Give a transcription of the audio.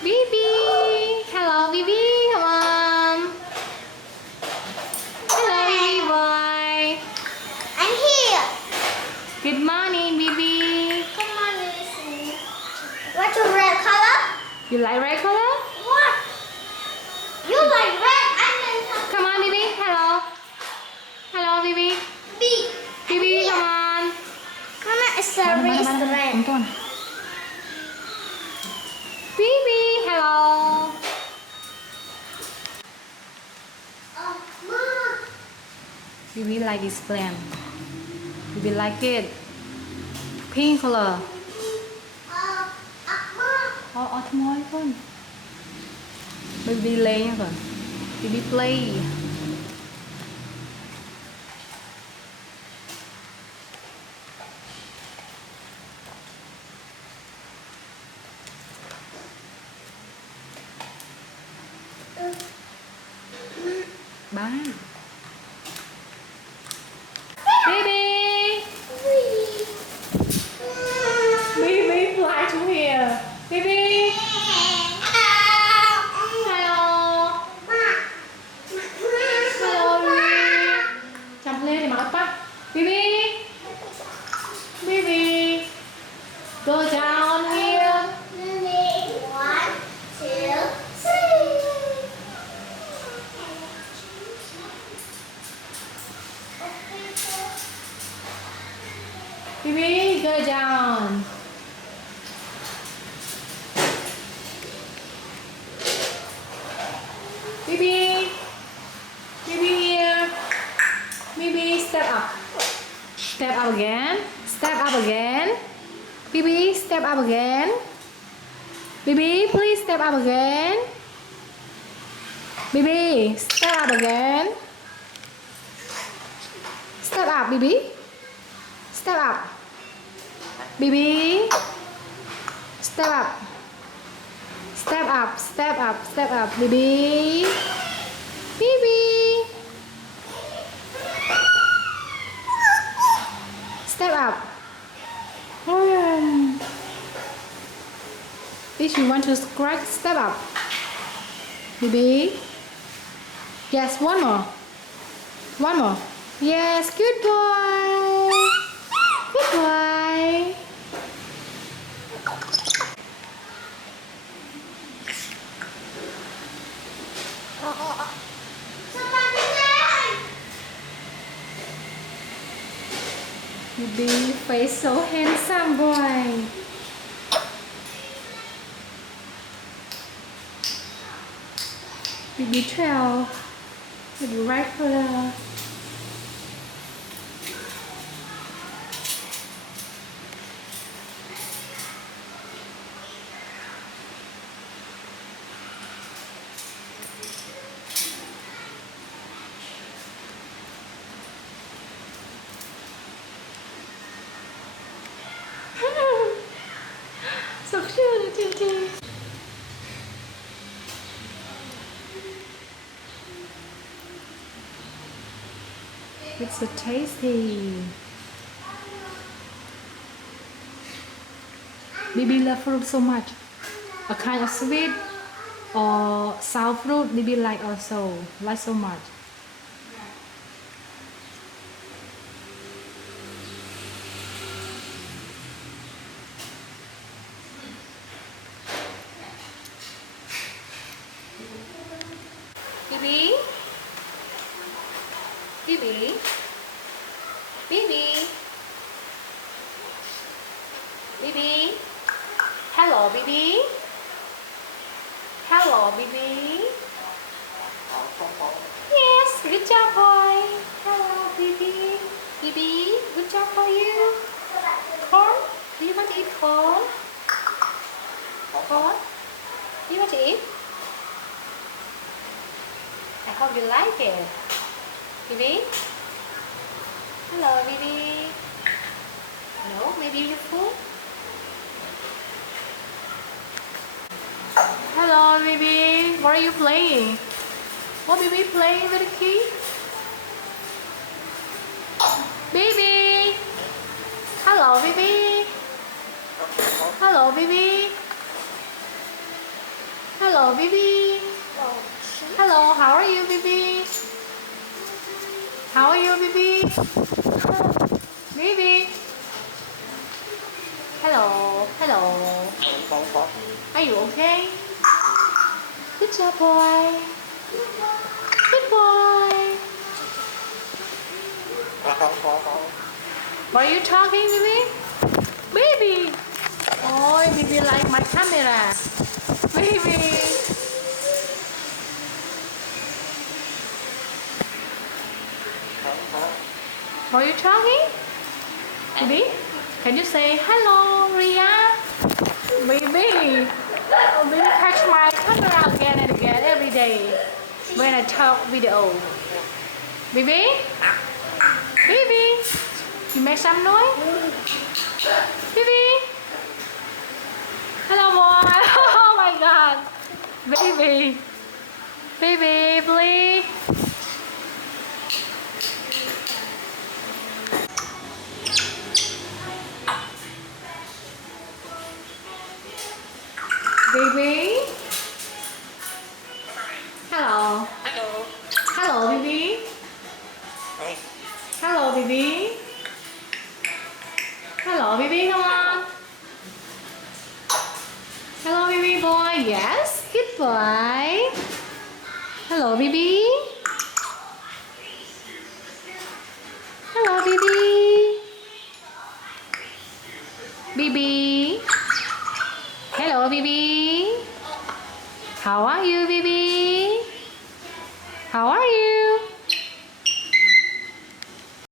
Bibi! Hello, Bibi! Come on! Hello, Bibi boy! I'm here. Good morning, Bibi! Come on, listen. What's your red color? You like red color? What? You like red? I like Come on, Bibi! Hello! Hello, Bibi! big. Bibi, come on! Mama, it's a red. Tuan. Bibi, hello! Mom. Bibi like this plant. Bibi like it. Pink color. Mom. Thôi thôi con. Bibi lên nha con. Bibi play. Ba. Bibi. Bibi fly to here. Bibi. Hello. Hello, Bibi. Jump lên thì mặc pas. Bibi. Bibi. Go down here. 1, 2, 3. Bibi, go down. Bibi. Bibi here. Bibi, step up. Step up again. Step up again. Bibi, step up again. Bibi, please step up again. Bibi, step up again. Step up, Bibi. Step up. Bibi. Step up. Step up, step up, step up, Bibi. Bibi. Step up. Oh yeah. If you want to scratch, step up. Bibi. Yes, one more. One more. Yes, good boy. Good boy. Bibi face so handsome boy. Bibi trail with the right color. So cute, Titi. It's so tasty. Bibi love fruit so much. A kind of sweet or sour fruit, Bibi like also, like so much. Bibi. Bibi. Bibi. Bibi. Hello, Bibi. Hello, Bibi. Yes, good job, boy. Hello, Bibi. Bibi, good job for you. Corn? Do you want to eat corn? Corn? Do you want to eat? I hope you like it. Bibi? Hello, Bibi. No, maybe you're full? Hello, Bibi. What are you playing? What Bibi playing with the key? Bibi. Hello, Bibi. Hello, Bibi. Hello, Bibi. Hello, how are you, Bibi? How are you, Bibi? Bibi. Hello, hello. Are you okay? Good job, boy. Good boy. What are you talking, Bibi? Baby. Oh, Bibi like my camera. Baby. What are you talking? Bibi? Can you say hello, Ria? Baby. Oh, Bibi catch my camera again and again every day when I talk video. Bibi? Bibi? You make some noise? Bibi? Hello, boy. Oh my God. Baby. Baby, please. Baby. Hello. Hello, baby. Hello, baby. Hello, baby. Come on. Hello, baby boy. Yes, good boy. Hello, baby. Hello, baby. Baby. Hello, baby. How are you, baby?